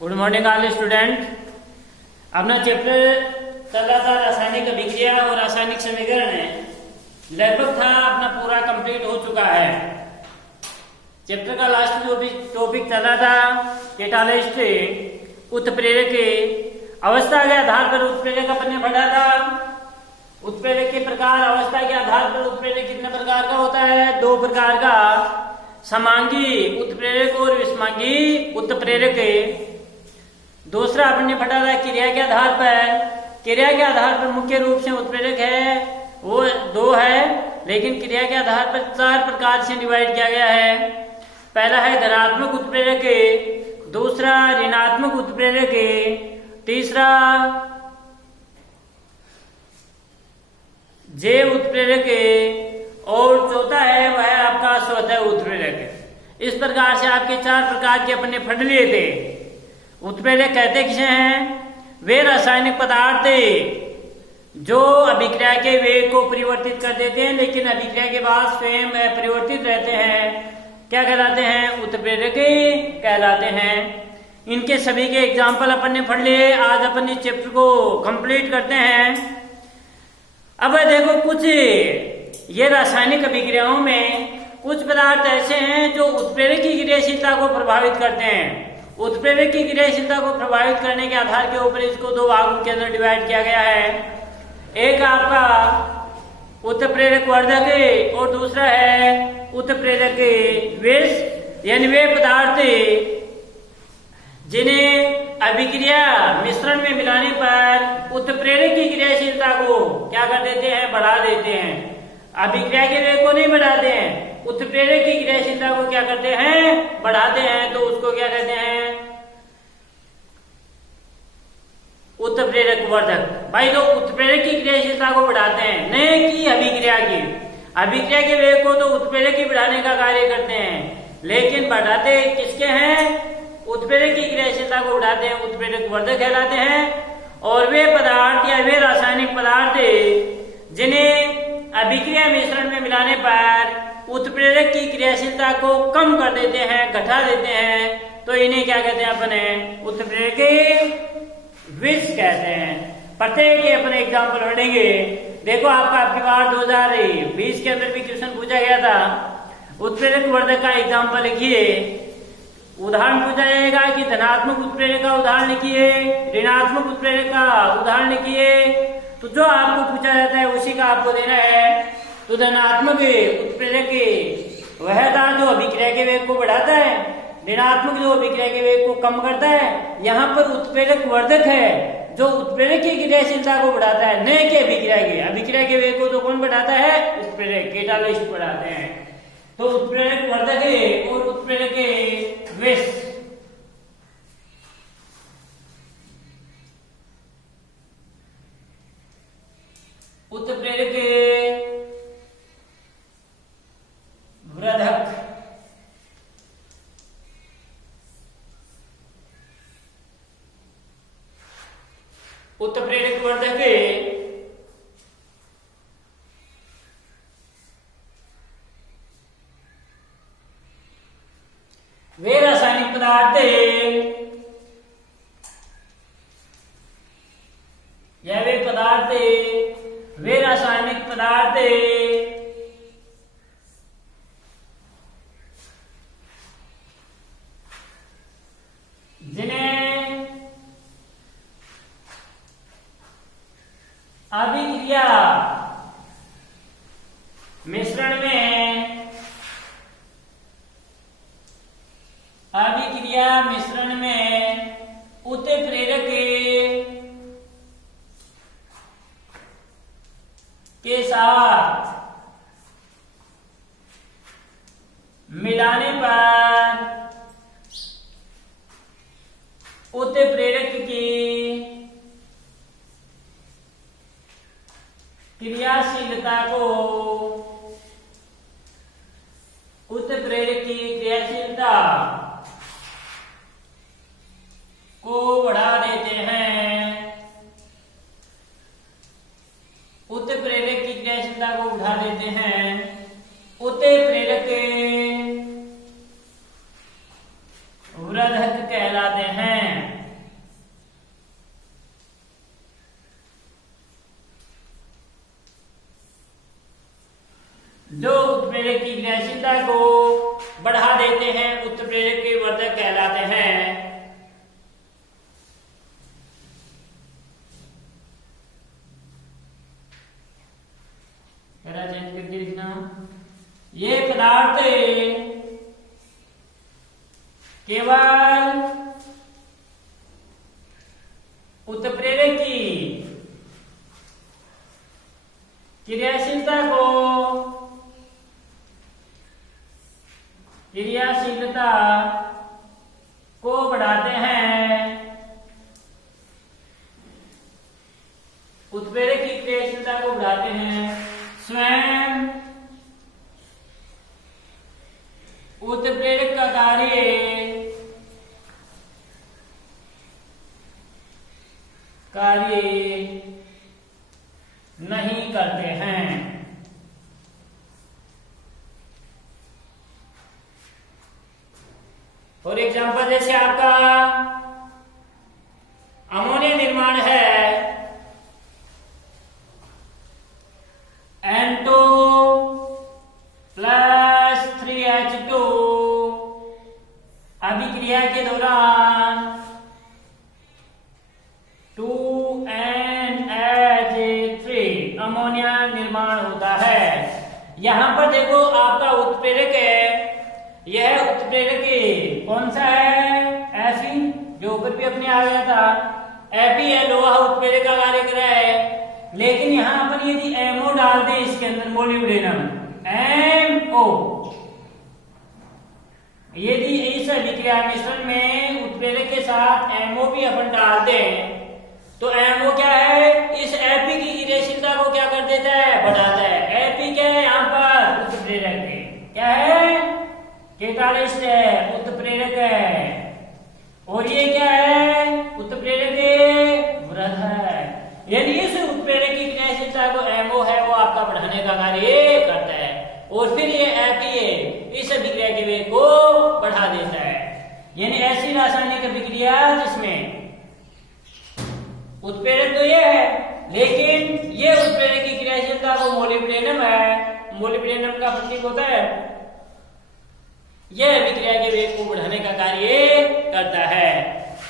Good morning all student. अपना chapter चल रहा था रासायनिक अभिक्रिया और रासायनिक समीकरण है, लगभग था अपना पूरा कंप्लीट हो चुका है। चैप्टर का लास्ट जो भी टॉपिक चल रहा था कैटालिस्ट उत्प्रेरक के अवस्था के आधार पर उत्प्रेरक अपन ने पढ़ा था। उत्प्रेरक के प्रकार अवस्था के आधार पर उत्प्रेरक कितने प्रकार का होता है? दो प्रकार का, समांगी उत्प्रेरक और विषमांगी उत्प्रेरक। दूसरा अपन ने पढ़ा था क्रिया के आधार पर। क्रिया के आधार पर मुख्य रूप से उत्प्रेरक है वो दो है, लेकिन क्रिया के आधार पर चार प्रकार से डिवाइड किया गया है। पहला है धनात्मक उत्प्रेरक, दूसरा ऋणात्मक उत्प्रेरक, तीसरा जैव उत्प्रेरक और चौथा है वह आपका स्वतः उत्प्रेरक। इस प्रकार से आपके चार प्रकार के अपने पढ़ लिए थे। उत्प्रेरक कहते किसे हैं? वे रासायनिक पदार्थ जो अभिक्रिया के वेग को परिवर्तित कर देते हैं लेकिन अभिक्रिया के बाद स्वयं अपरिवर्तित रहते हैं, क्या कहलाते हैं? उत्प्रेरक कहलाते हैं। इनके सभी के एग्जाम्पल अपन ने पढ़ लिए। आज अपन इस चैप्टर को कंप्लीट करते हैं। अब देखो, कुछ ये रासायनिक अभिक्रियाओं में कुछ पदार्थ ऐसे हैं जो उत्प्रेरक की क्रियाशीलता को प्रभावित करते हैं। उत्प्रेरक की क्रियाशीलता को प्रभावित करने के आधार के ऊपर इसको दो भागों के अंदर डिवाइड किया गया है। एक आपका उत्प्रेरक वर्धक और दूसरा है उत्प्रेरक विष, यानी वे पदार्थ जिन्हें अभिक्रिया मिश्रण में मिलाने पर उत्प्रेरक की क्रियाशीलता को क्या कर देते हैं? बढ़ा देते हैं। अभिक्रिया के वेग को नहीं बढ़ाते हैं, उत्प्रेरक की क्रियाशीलता को क्या करते हैं? बढ़ाते हैं। तो उसको क्या कहते हैं? उत्प्रेरक वर्धक। भाई तो उत्प्रेरक की क्रियाशीलता को बढ़ाते हैं, नहीं कि अभिक्रिया की। अभिक्रिया के वेग को तो उत्प्रेरक ही बढ़ाने का कार्य करते हैं, लेकिन बढ़ाते किसके हैं? उत्प्रेरक की क्रियाशीलता को बढ़ाते हैं, उत्प्रेरक वर्धक कहलाते हैं। और वे पदार्थ या वे रासायनिक पदार्थ जिन्हें अभिक्रिया मिश्रण में मिलाने पर उत्प्रेरक की क्रियाशीलता को कम कर देते हैं, घटा देते हैं, तो इन्हें क्या कहते हैं? अपने उत्प्रेरक विष कहते हैं। प्रत्येक के अपने एग्जाम्पल पढ़ेंगे। देखो, आपका आपकी बार 2020 के अंदर भी क्वेश्चन पूछा गया था। उत्प्रेरक वर्धक का एग्जाम्पल लिखिए। उदाहरण पूछा जाएगा कि धनात्मक उत्प्रेरक का उदाहरण लिखिए, ऋणात्मक उत्प्रेरक का उदाहरण लिखिए। तो जो आपको पूछा जाता है उसी का आपको देना है। तो धनात्मक उत्प्रेरक वह था जो अभिक्रिया के वेग को बढ़ाता है, ऋणात्मक जो अभिक्रिया के वेग को कम करता है। यहाँ पर उत्प्रेरक वर्धक है जो उत्प्रेरक की क्रियाशीलता को बढ़ाता है, न कि अभिक्रिया के वेग को तो कौन बढ़ाता है? उत्प्रेरक कैटालिस्ट बढ़ाते हैं। तो उत्प्रेरक वर्धक और उत्प्रेरक विष। उत्प्रेरक वर्धक उत्प्रेरक वर्धक वे रासायनिक पदार्थ या वे पदार्थ वे रासायनिक पदार्थ जिन्हें अभिक्रिया मिश्रण में उत्प्रेरक के साथ मिलाने पर उत्प्रेरक की क्रियाशीलता को उत्प्रेरक की क्रियाशीलता को बढ़ा देते हैं। उत्प्रेरक की क्रियाशीलता को बढ़ा देते हैं। उत्प्रेरक वृद्धक कहलाते हैं। क्रियाशीलता को बढ़ा देते हैं, उत्प्रेरक के वर्धक कहलाते हैं। चेंज करके लिखना, ये पदार्थ केवल उत्प्रेरक की क्रियाशीलता को बढ़ाते हैं, उत्प्रेरक की क्रियाशीलता को बढ़ाते हैं, स्वयं उत्प्रेरक का कार्य नहीं करते हैं। फॉर एग्जाम्पल, जैसे आपका अमोनिया निर्माण है, N2 प्लस 3H2 अभिक्रिया के दौरान 2NH3 अमोनिया निर्माण होता है। यहां पर देखो आपका उत्प्रेरक है, यह उत्प्रेरक कौन सा है? Fe, जो ऊपर भी अपने आ गया था, Fe है, लोहा उत्प्रेरक का कार्य कर रहा है। लेकिन यहां अपन यदि MO डाल दें इसके अंदर, मोलिब्डेनम MO, यदि इस अभिक्रिया मिश्रण में उत्प्रेरक के साथ MO भी अपन डाल दें तो MO क्या है? इस Fe की क्रियाशीलता को क्या कर देता है? बढ़ाता है। Fe क्या है? यहाँ पर उत्प्रेरक है, क्या है? कैटालिस्ट है, उत्प्रेरक है। और ये क्या है? उत्प्रेरक वृहद है। यदि इस उत्प्रेरक की क्रियाशीलता को MO है वो आपका बढ़ाने का कार्य करता है, और फिर ये Fe इस अभिक्रिया के वेग को बढ़ा देता है। यानी ऐसी रासायनिक अभिक्रिया जिसमें उत्प्रेरक तो ये है, लेकिन ये उत्प्रेरक की क्रियाशीलता को मोलिब्डेनम है, मोलिब्डेनम का प्रतीक होता है, यह अभिक्रिया के वेग को बढ़ाने का कार्य करता है।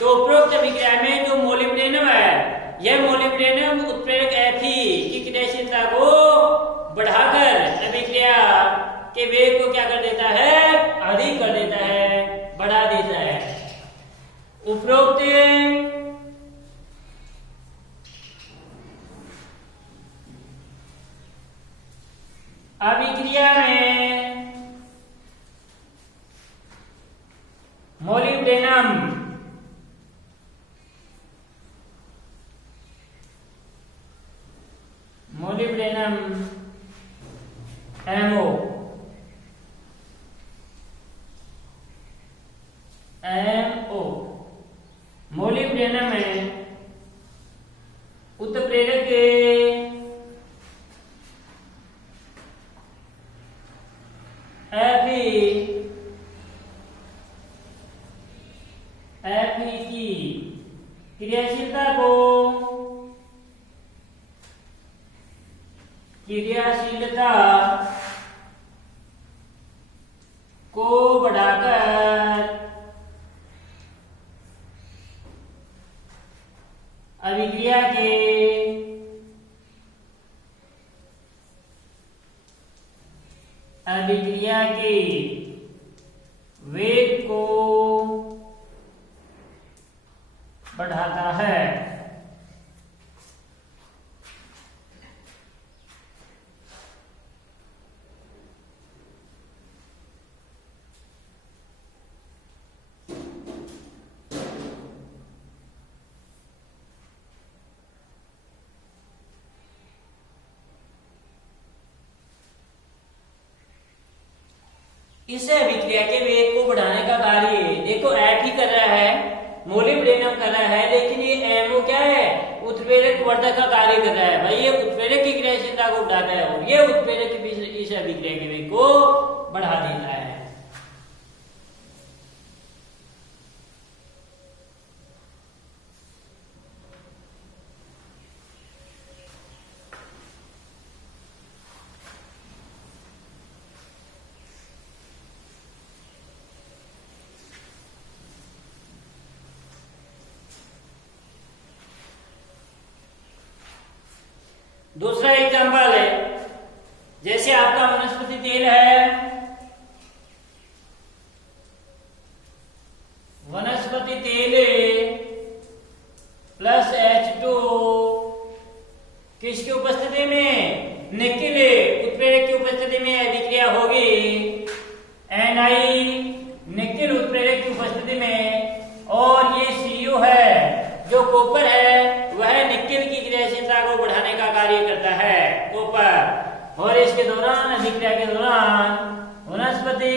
तो उपरोक्त अभिक्रिया में जो मोलिब्डेनम है, यह मोलिब्डेनम उत्प्रेरक Fe की क्रियाशीलता को बढ़ाकर अभिक्रिया के वेग को क्या कर देता है? अधिक कर देता है, बढ़ा देता है। उपरोक्त अभिक्रिया में मोलिब्डेनम MO मोलिब्डेनम में उत्प्रेरक Fe की क्रियाशीलता को बढ़ाकर अभिक्रिया के वेग को बढ़ाता है। इस अभिक्रिया के वेग को बढ़ाने का कार्य देखो Fe कर रहा है, मोलिब्डेनम कर रहा है, लेकिन ये MO क्या है? उत्प्रेरक वर्धक का कार्य कर रहा है। भाई ये उत्प्रेरक की क्रियाशीलता को बढ़ाता है और ये उत्प्रेरक इस अभिक्रिया के वेग को बढ़ा देता है। दूसरा एग्जांपल है, जैसे आपका वनस्पति तेल है, वनस्पति तेल प्लस H2 किसकी उपस्थिति में, निकिल उत्प्रेरक की उपस्थिति में अभिक्रिया होगी, Ni निकिल उत्प्रेरक की उपस्थिति में, और ये Cu है जो कॉपर है, वह निकिल की क्रियाशीलता को बढ़ाने का कार्य करता है, कॉपर, और इसके दौरान अभिक्रिया के दौरान वनस्पति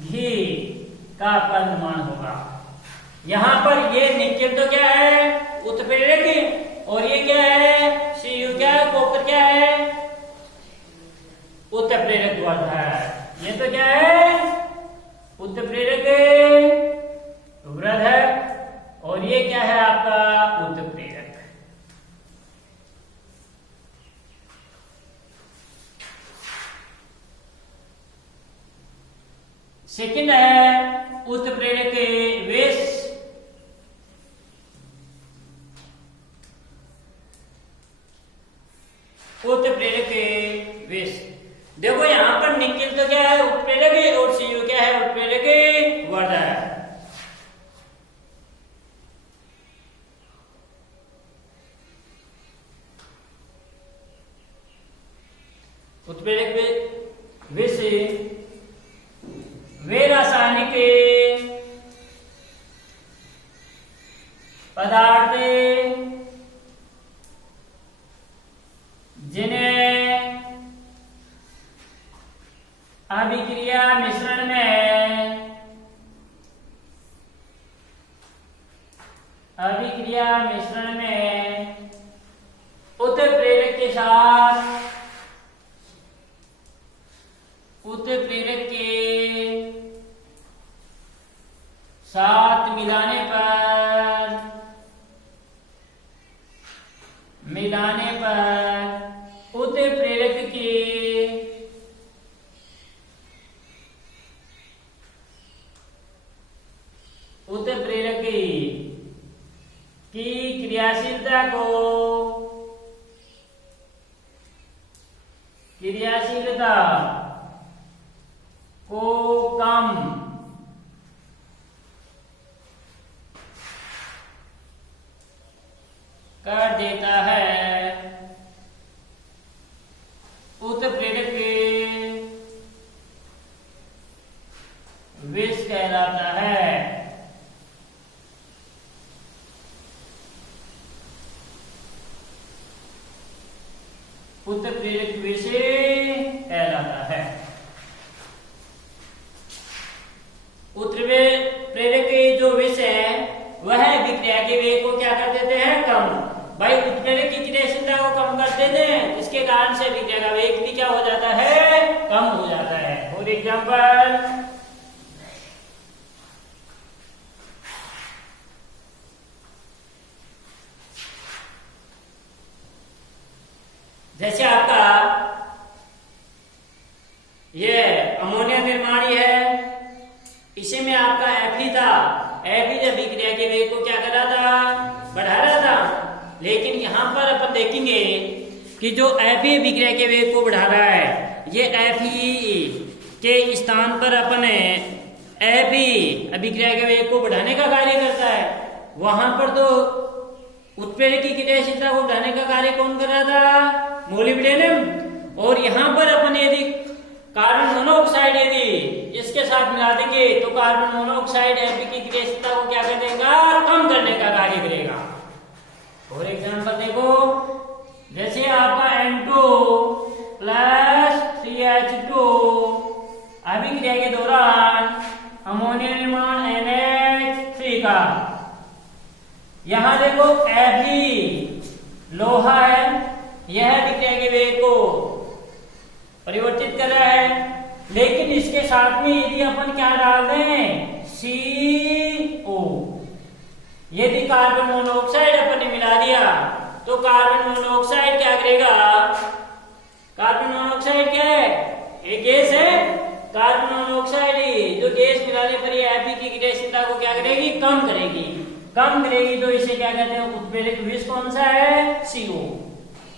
घी का निर्माण होगा। यहां पर ये निकिल तो क्या है, उत्प्रेरक, और ये क्या है, Cu क्या है, कॉपर क्या है, उत्प्रेरक वर्ध है। ये तो क्या है, उत्प्रेरक वृद्ध है, और ये क्या है आपका उत्प्रेरक। सेकंड है उत्प्रेरक विष, उत्प्रेरक विष। देखो यहां पर निकिल तो क्या है, उत्प्रेरक, और Cu क्या है, उत्प्रेरक वर्ध है। उत्प्रेरक विष वे रासायनिक पदार्थ जिन्हें अभिक्रिया मिश्रण में उत्प्रेरक के साथ मिलाने पर उत्प्रेरक की क्रियाशीलता को कम कर देता है, उत्प्रेरक विष कहलाता है। उत्प्रेरक विष कहलाता है। उत्प्रेरक जो विष है वह अभिक्रिया के वेग को क्या कर देते हैं, कम। भाई उत्प्रेरक की क्रियाशीलता को कम कर देते हैं, इसके कारण से अभिक्रिया का वेग भी क्या हो जाता है, कम हो जाता है। फॉर एग्जाम्पल, जैसे आपका ये अमोनिया निर्माण है, इसी में आपका Fe था, Fe अभिक्रिया के वेग को क्या कर रहा था, बढ़ा रहा था। लेकिन यहां पर अपन देखेंगे कि जो Fe अभिक्रिया के वेग को बढ़ा रहा है, ये Fe के स्थान पर अपन Fe अभिक्रिया के वेग को बढ़ाने का कार्य करता है। वहां पर तो उत्प्रेरक की क्रियाशीलता को बढ़ाने का कार्य कौन कर रहा था, मोलिब्डेनम। और यहाँ पर अपन यदि कार्बन मोनोऑक्साइड यदि इसके साथ मिला देंगे तो कार्बन मोनोऑक्साइड Fe की क्रियाशीलता को क्या कर देगा, कम करने का कार्य करेगा। और एग्जांपल देखो, जैसे आपका N2 प्लस CH2 अभिक्रिया के दौरान अमोनिया निर्माण NH3 का, यहां देखो Fe लोहा है, यह अभिक्रिया के वेग को परिवर्तित कर रहा है। लेकिन इसके साथ में यदि अपन क्या डाल दें, CO, यदि कार्बन मोनोऑक्साइड अपन ने मिला दिया तो कार्बन मोनोऑक्साइड क्या करेगा, कार्बन मोनोऑक्साइड क्या है, एक गैस है। कार्बन मोनोऑक्साइड जो गैस मिलाने पर ये Fe की क्रियाशीलता को क्या करेगी, कम करेगी। कम करेगी तो इसे क्या कहते हैं, उत्प्रेरक विष कौन सा है, CO।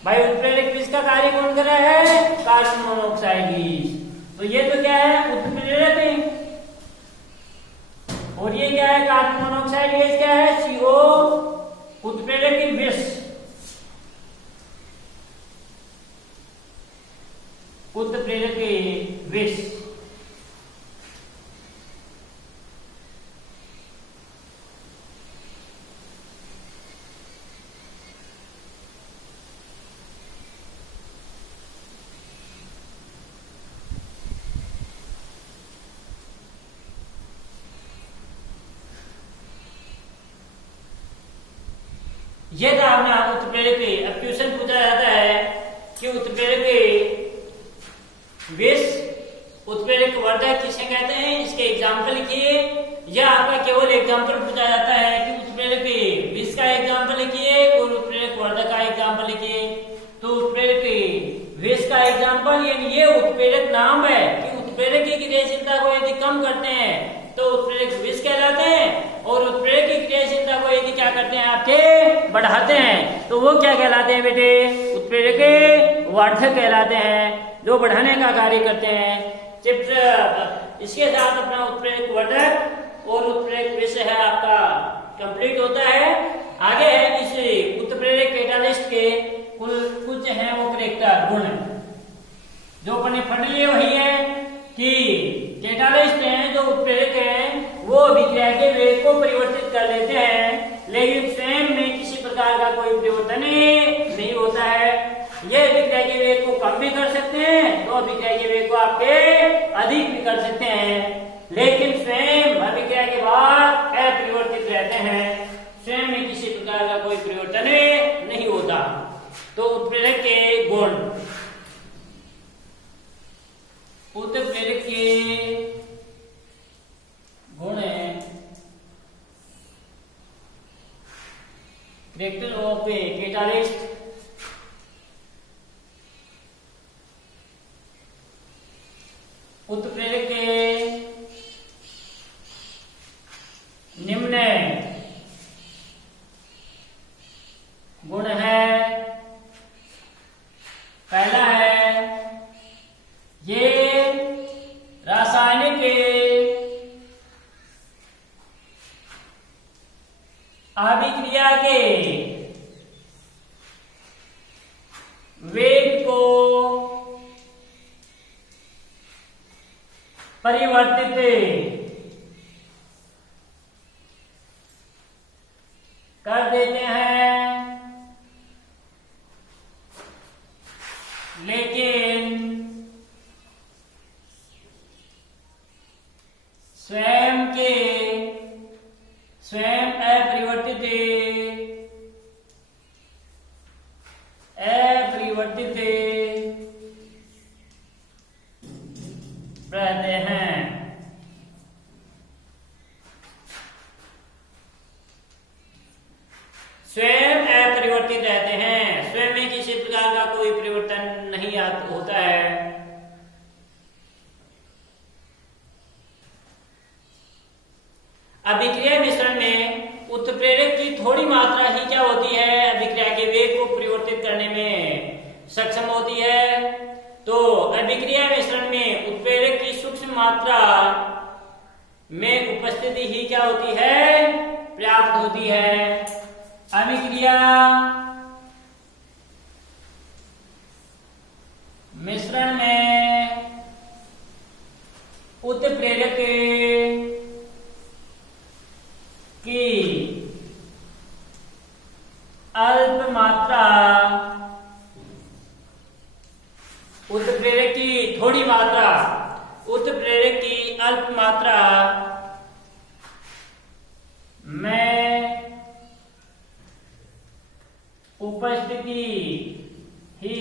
भाई उत्प्रेरक विष का कार्य कौन कर रहा है, कार्बन मोनोऑक्साइड गैस। तो ये तो क्या है, उत्प्रेरक है, और ये क्या है, कार्बन मोनोऑक्साइड गैस क्या है, CO। उत्प्रेरक विष, उत्प्रेरक विष। ये था हमने उत्प्रेरक। अब क्वेश्चन पूछा जाता है कि उत्प्रेरक विष, उत्प्रेरक वर्धक किसे कहते हैं, इसके एग्जाम्पल लिखिए। या आपका केवल एग्जाम्पल पूछा जाता है कि उत्प्रेरक विष का एग्जाम्पल लिखिए और उत्प्रेरक वर्धक का एग्जाम्पल लिखिए। तो उत्प्रेरक विष का एग्जाम्पल, यानी ये उत्प्रेरक नाम है कि उत्प्रेरक की क्रियाशीलता को यदि कम करते हैं तो उत्प्रेरक विष कहलाते हैं, और उत्प्रेरक की क्रियाशीलता को यदि क्या करते हैं, आपके बढ़ाते हैं तो वो क्या कहलाते हैं बेटे, उत्प्रेरक वर्धक कहलाते हैं, जो बढ़ाने का कार्य करते हैं। चित्र इसके साथ अपना उत्प्रेरक वर्धक और उत्प्रेरक विष है आपका कंप्लीट होता है। आगे है इस उत्प्रेरक कैटालिस्ट के कुछ हैं वो कैरेक्टर गुण, जो अपने पढ़ लिए वही है कि कैटालिस्ट हैं, जो उत्प्रेरक हैं, वो अभिक्रिया के वेग को परिवर्तित कर लेते हैं, लेकिन स्वयं में किसी प्रकार का कोई परिवर्तन नहीं होता है। ये अभिक्रिया के वेग को कम भी कर सकते हैं, तो अभिक्रिया के वेग को आपके अधिक भी कर सकते हैं, लेकिन स्वयं अभिक्रिया के बाद अपरिवर्तित रहते हैं, स्वयं में किसी प्रकार का कोई परिवर्तन नहीं होता। तो उत्प्रेरक के गुण, उत्प्रेरक के गुण है कैरेक्टर ऑफ ए कैटालिस्ट, उत्प्रेरक के निम्न गुण है। पहला है ये रासायनिक अभिक्रिया के वेग को परिवर्तित कर देते हैं, लेकिन स्वयं अपरिवर्तित रहते हैं। स्वयं अपरिवर्तित रहते हैं, स्वयं में किसी प्रकार का कोई परिवर्तन नहीं होता है। अभिक्रिया मिश्रण में उत्प्रेरक की थोड़ी मात्रा ही क्या होती है, अभिक्रिया के वेग को परिवर्तित करने में सक्षम होती है। तो अभिक्रिया मिश्रण में उत्प्रेरक की सूक्ष्म मात्रा में उपस्थिति ही क्या होती है, पर्याप्त होती है। अभिक्रिया मिश्रण में उत्प्रेरक की अल्प मात्रा, उत्प्रेरक की थोड़ी मात्रा, उत्प्रेरक की अल्प मात्रा में उपस्थिति ही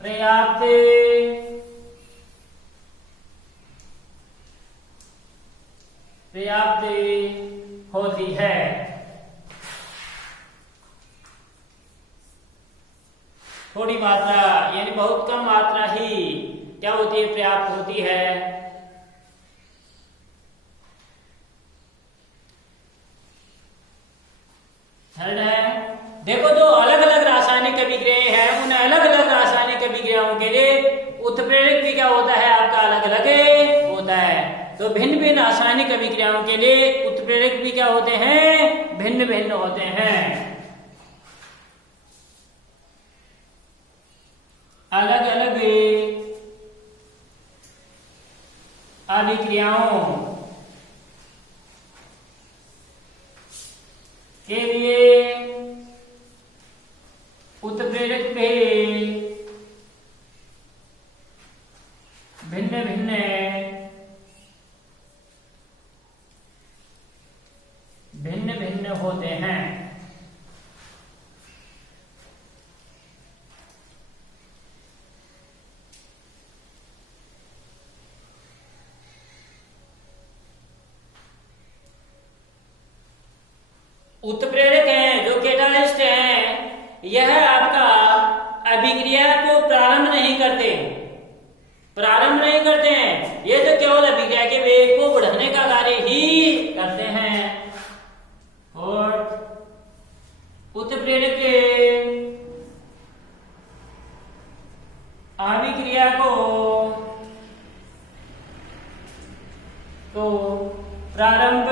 पर्याप्त होती है। थोड़ी मात्रा यानी बहुत कम मात्रा ही क्या होती है, पर्याप्त होती है। थर्ड है, देखो जो अलग अलग रासायनिक अभिक्रियाएं हैं, उन अलग अलग रासायनिक अभिक्रियाओं के लिए उत्प्रेरक भी क्या होता है आपका अलग अलग होता है। तो भिन्न भिन्न रासायनिक अभिक्रियाओं के लिए उत्प्रेरक भी क्या होते हैं, भिन्न भिन्न होते हैं। अलग अलग अभिक्रियाओं के लिए उत्प्रेरक भी भिन्न भिन्न भिन्न भिन्न होते हैं। उत्प्रेरक हैं जो कैटालिस्ट हैं, यह आपका अभिक्रिया को प्रारंभ नहीं करते हैं, ये तो केवल अभिक्रिया के वेग को बढ़ाने का कार्य ही करते हैं। और उत्प्रेरक के अभिक्रिया को तो प्रारंभ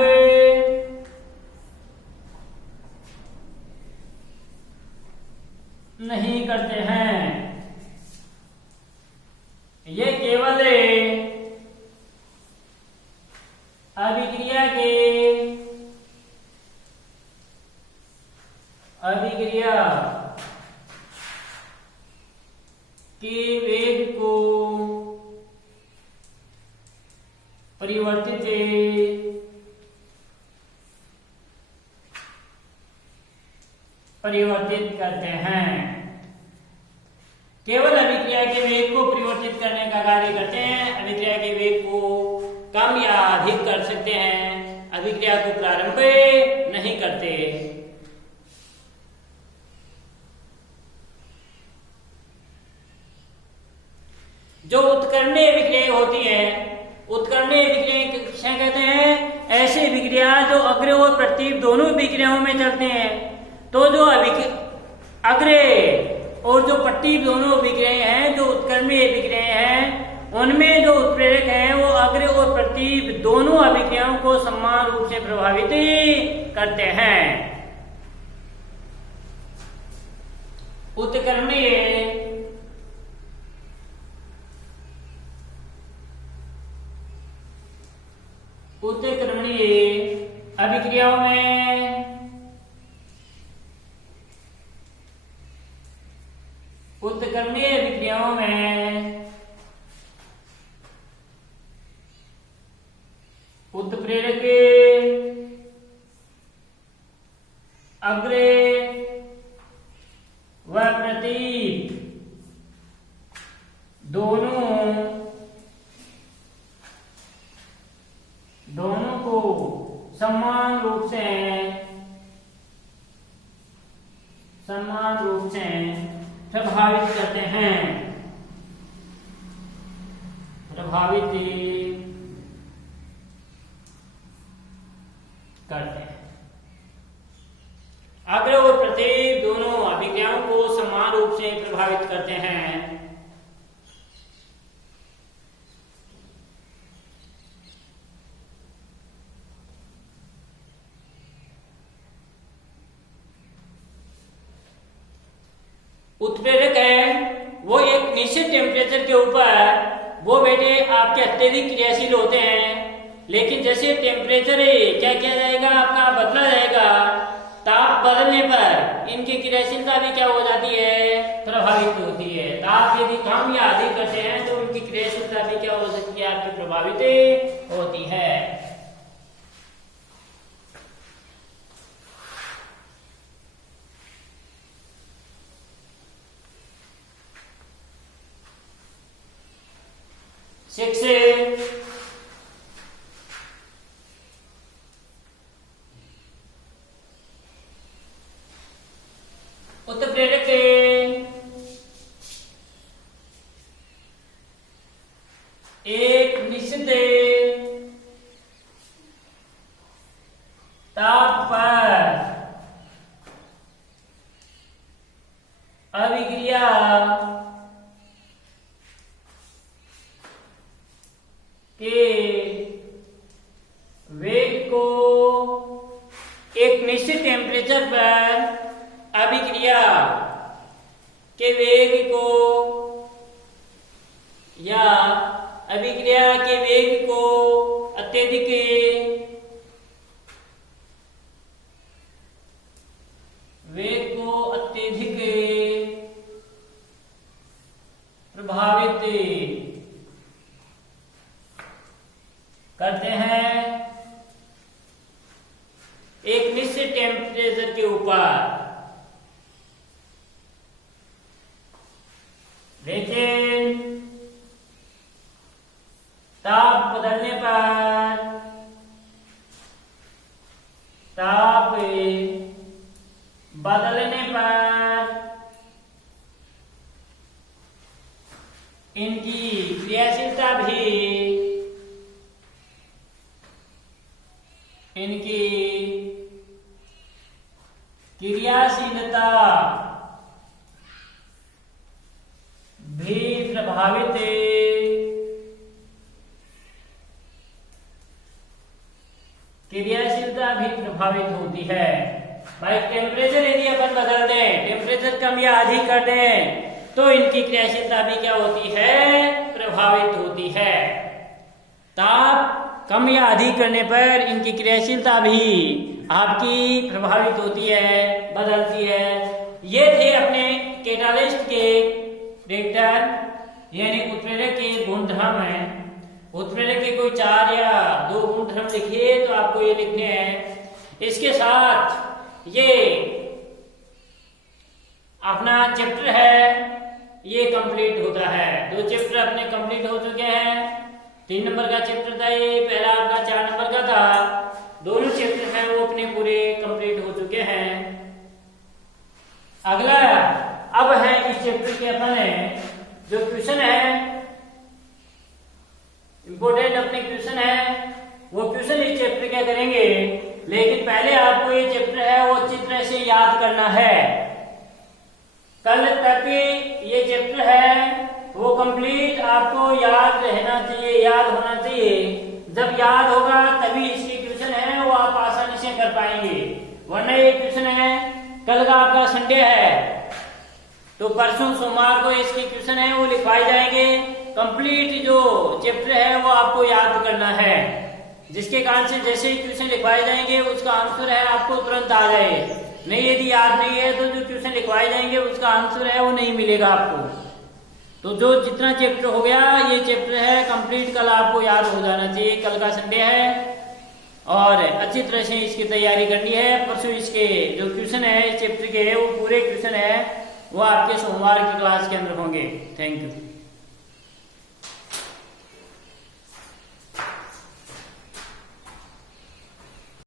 नहीं करते हैं, ये केवल अभिक्रिया के वेग को परिवर्तित करते हैं, केवल अभिक्रिया के वेग को परिवर्तित करने का कार्य करते हैं। अभिक्रिया के वेग को कम या अधिक कर सकते हैं, अभिक्रिया को प्रारंभ नहीं करते। जो उत्कर्णीय अभिक्रियाएं होती हैं, उत्कर्णीय अभिक्रियाएं किसे कहते हैं, ऐसी अभिक्रिया जो अग्र और प्रतीप दोनों अभिक्रियाओं में चलते हैं। तो जो अग्र और जो प्रतीप दोनों अभिक्रियाएं हैं, जो उत्कर्णीय अभिक्रियाएं हैं, उनमें जो उत्प्रेरक हैं वो अग्र और प्रतीप दोनों अभिक्रियाओं को समान रूप से प्रभावित करते हैं। उत्कर्णीय अभिक्रियाओं में उत्कर्णीय अभिक्रियाओं में उत्प्रेरक अग्र व प्रतीप दोनों को समान रूप से प्रभावित करते हैं, अग्र और प्रतीप दोनों अभिक्रियाओं को समान रूप से प्रभावित करते हैं। उत्प्रेरक है वो एक निश्चित टेम्परेचर के ऊपर वो बेटे आपके अत्यधिक क्रियाशील होते हैं, लेकिन जैसे टेम्परेचर क्या किया जाएगा, आपका बदला जाएगा, ताप बदलने पर इनकी क्रियाशीलता भी क्या हो जाती है, प्रभावित होती है। ताप यदि कम या अधिक करते हैं तो उनकी क्रियाशीलता भी क्या हो सकती है, आपकी प्रभावित होती है। उत्प्रेरक एक निश्चित ताप पर टेम्परेचर पर अभिक्रिया के वेग को या अभिक्रिया के वेग को अत्यधिक प्रभावित करते हैं एक निश्चित टेम्परेचर के ऊपर, लेकिन ताप बदलने पर इनकी क्रियाशीलता भी प्रभावित होती है। भाई टेम्परेचर यदि अपन बदल दें, टेम्परेचर कम या अधिक कर दें, तो इनकी क्रियाशीलता भी क्या होती है? प्रभावित होती है। ताप कम या अधिक करने पर इनकी क्रियाशीलता भी आपकी प्रभावित होती है, बदलती है। ये थे अपने कैटालिस्ट के रिएक्टर यानी उत्प्रेरक के गुणधर्म है। उत्प्रेरक के कोई 4 या 2 गुणधर्म लिखिए तो आपको ये लिखने हैं। इसके साथ ये अपना चैप्टर है ये कंप्लीट होता है। 2 चैप्टर अपने कंप्लीट हो चुके हैं। 3 नंबर का चैप्टर था ये, पहला आपका 4 नंबर का था। दोनों चैप्टर हैं वो अपने पूरे कंप्लीट हो चुके हैं। अगला अब है इस चैप्टर के अपन जो क्वेश्चन है, इंपोर्टेंट अपने क्वेश्चन है, वो क्वेश्चन इस चैप्टर क्या करेंगे। लेकिन पहले आपको ये चैप्टर है वो अच्छी तरह से याद करना है। कल तक ये चैप्टर है वो कंप्लीट आपको याद रहना चाहिए, याद होना चाहिए। जब याद होगा तभी इसके क्वेश्चन है वो आप आसानी से कर पाएंगे। वरना ये क्वेश्चन है, कल का आपका संडे है तो परसों सोमवार को इसके क्वेश्चन है वो लिखवाए जाएंगे। कंप्लीट जो चैप्टर है वो आपको याद करना है, जिसके कारण से जैसे ही क्वेश्चन लिखवाए जाएंगे उसका आंसर है आपको तुरंत आ जाए। नहीं यदि याद नहीं है तो जो क्वेश्चन लिखवाए जाएंगे उसका आंसर है वो नहीं मिलेगा आपको। तो जो जितना चैप्टर हो गया ये चैप्टर है कंप्लीट कल आपको याद हो जाना चाहिए। कल का संडे है और अच्छी तरह से इसकी तैयारी करनी है। परसों इसके जो क्वेश्चन है इस चैप्टर के वो पूरे क्वेश्चन है वो आपके सोमवार की क्लास के अंदर होंगे। Thank you.